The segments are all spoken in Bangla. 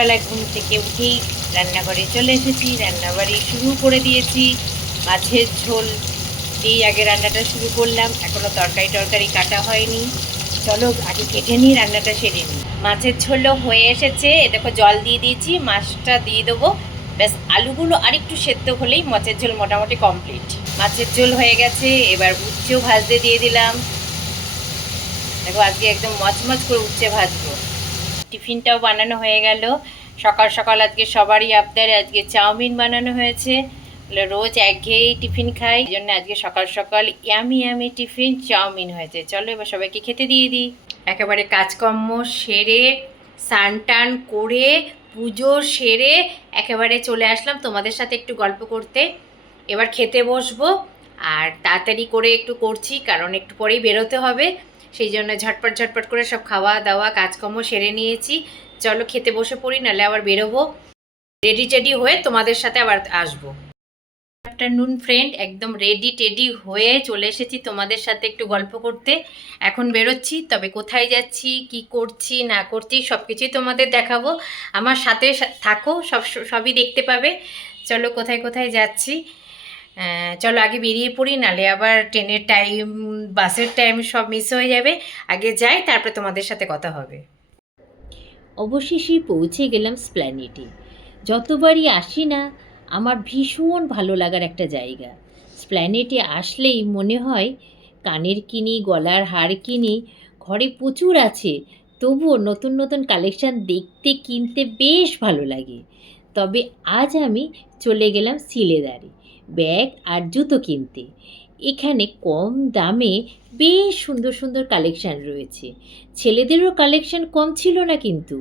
ভোরবেলা ঘুম থেকে উঠেই রান্নাঘরে চলে এসেছি। রান্নাবাড়ি শুরু করে দিয়েছি। মাছের ঝোল দিয়ে আগে রান্নাটা শুরু করলাম। এখনও তরকারি টরকারি কাটা হয়নি। চলো আগে কেটে নিই, রান্নাটা সেরে নিই। মাছের ঝোলও হয়ে এসেছে। দেখো জল দিয়ে দিয়েছি, মাছটা দিয়ে দেবো। ব্যাস, আলুগুলো আরেকটু সেদ্ধ হলেই মাছের ঝোল মোটামুটি কমপ্লিট। মাছের ঝোল হয়ে গেছে, এবার উচ্ছেও ভাজতে দিয়ে দিলাম। দেখো আজকে একদম মচমচ করে উচ্ছে ভাজবো। টিফিনটাও বানানো হয়ে গেল। সকাল সকাল আজকে সবারই আবদার, আজকে চাউমিন বানানো হয়েছে। রোজ একঘেয়েই টিফিন খাই, এই জন্য আজকে সকাল সকাল ইয়ামি ইয়ামি টিফিন চাউমিন হয়েছে। চলো এবার সবাইকে খেতে দিয়ে দিই। একেবারে কাজকর্ম সেরে, স্নান টান করে, পুজো সেরে একেবারে চলে আসলাম তোমাদের সাথে একটু গল্প করতে। এবার খেতে বসবো, আর তাড়াতাড়ি করে একটু করছি, কারণ একটু পরেই বেরোতে হবে। সেই জন্য ঝটপট ঝটপট করে সব খাওয়া দাওয়া, কাজকর্ম সেরে নিয়েছি। চলো খেতে বসে পড়ি, নাহলে আবার বেরোবো। রেডি টেডি হয়ে তোমাদের সাথে আবার আসব। আফটারনুন ফ্রেন্ড একদম রেডি টেডি হয়ে চলে এসেছি তোমাদের সাথে একটু গল্প করতে। এখন বেরোচ্ছি, তবে কোথায় যাচ্ছি, কি করছি, না করছি সব কিছুই তোমাদের দেখাবো। আমার সাথে থাকো, সব, সবই দেখতে পাবে। চলো কোথায় কোথায় যাচ্ছি? চলো আগে বেরিয়ে পড়ি, নালে আবার ট্রেনের টাইম বাসের টাইম সব মিস হয়ে যাবে। আগে যাই, তারপরে তোমাদের সাথে কথা হবে। অবশেষে পৌঁছে গেলাম স্প্ল্যানেটে। যতবারই আসি না, আমার ভীষণ ভালো লাগার একটা জায়গা। স্প্ল্যানেটে আসলেই মনে হয়, কানের কিনি, গলার হার কিনি, ঘরে প্রচুর আছে। তবুও নতুন নতুন কালেকশান দেখতে, কিনতে বেশ ভালো লাগে। তবে আজ আমি চলে গেলাম সিলেদারে, ব্যাগ আর জুতো কিনতে। এখানে কম দামে বেশ সুন্দর সুন্দর কালেকশান রয়েছে। ছেলেদেরও কালেকশান কম ছিল না কিন্তু।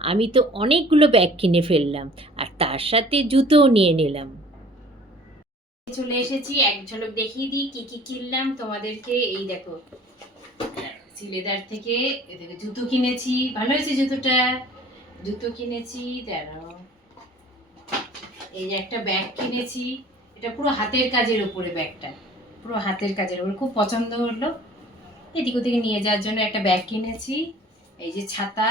আমি তো অনেকগুলো ব্যাগ কিনে ফেললাম আর তার সাথে জুতোও নিয়ে নিলাম। চলে এসেছি, এক ঝলক দেখিয়ে দিই কি কি কিনলাম তোমাদেরকে। এই দেখো, সিলেদার থেকে জুতো কিনেছি। ভালো হয়েছে জুতোটা? জুতো কিনেছি, দাঁড়াও। এই যে একটা ব্যাগ কিনেছি, এটা পুরো হাতের কাজের উপরে ব্যাগটা। পুরো হাতের কাজের উপরে, খুব পছন্দ হলো। এদিক ওদিকে নিয়ে যাওয়ার জন্য একটা ব্যাগ কিনেছি। এই যে ছাতা।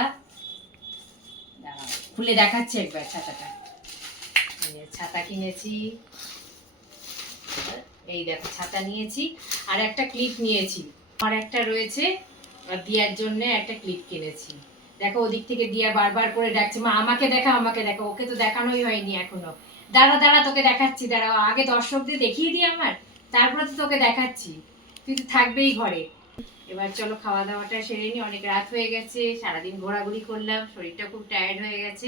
খুলে দেখাচ্ছি একবার ছাতাটা। ছাতা কিনেছি। এই দেখো, ছাতা নিয়েছি। আর একটা ক্লিপ নিয়েছি। আর একটা রয়েছে দিয়ার জন্য একটা ক্লিপ কিনেছি। দেখো, ওদিক থেকে দিয়া বারবার করে ডাকছে, মা, আমাকে দেখা আমাকে দেখো ওকে তো দেখানোই হয়নি এখনও। দাঁড়া দাঁড়া, তোকে দেখাচ্ছি, দাঁড়া, আগে দর্শকদের দেখিয়ে দিই আমার, তারপরে তো তোকে দেখাচ্ছি। তুই তো থাকবেই ঘরে। এবার চলো খাওয়া দাওয়াটা সেরে নি, অনেক রাত হয়ে গেছে, সারাদিন ঘোরাঘুরি করলাম, শরীরটা খুব টায়ার্ড হয়ে গেছে।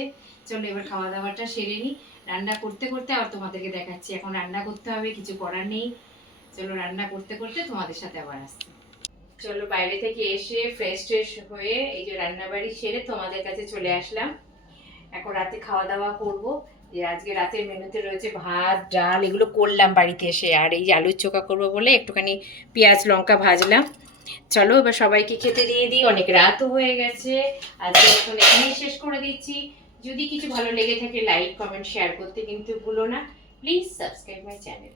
চলো, এবার খাওয়া দাওয়াটা সেরে নি। রান্না করতে করতে আবার তোমাদেরকে দেখাচ্ছি, এখন রান্না করতে হবে, কিছু করার নেই। চলো, রান্না করতে করতে তোমাদের সাথে আবার আসছি। চলো বাইরে থেকে এসে ফ্রেশ ট্রেশ হয়ে এই যে রান্না বাড়ি সেরে তোমাদের কাছে চলে আসলাম। এখন রাতে খাওয়া দাওয়া করব। যে আজকে রাতের মেনুতে রয়েছে ভাত, ডাল, এগুলো করলাম বাড়িতে এসে। আর এই যে আলুর চোখা করব বলে একটুখানি পেঁয়াজ, লঙ্কা ভাজলাম। চলো এবার সবাইকে খেতে দিয়ে দিই। অনেক রাতও হয়ে গেছে। আজকে এখন এখানেই শেষ করে দিচ্ছি। যদি কিছু ভালো লেগে থাকে লাইক কমেন্ট শেয়ার করতে কিন্তু ভুলো না। Please subscribe my channel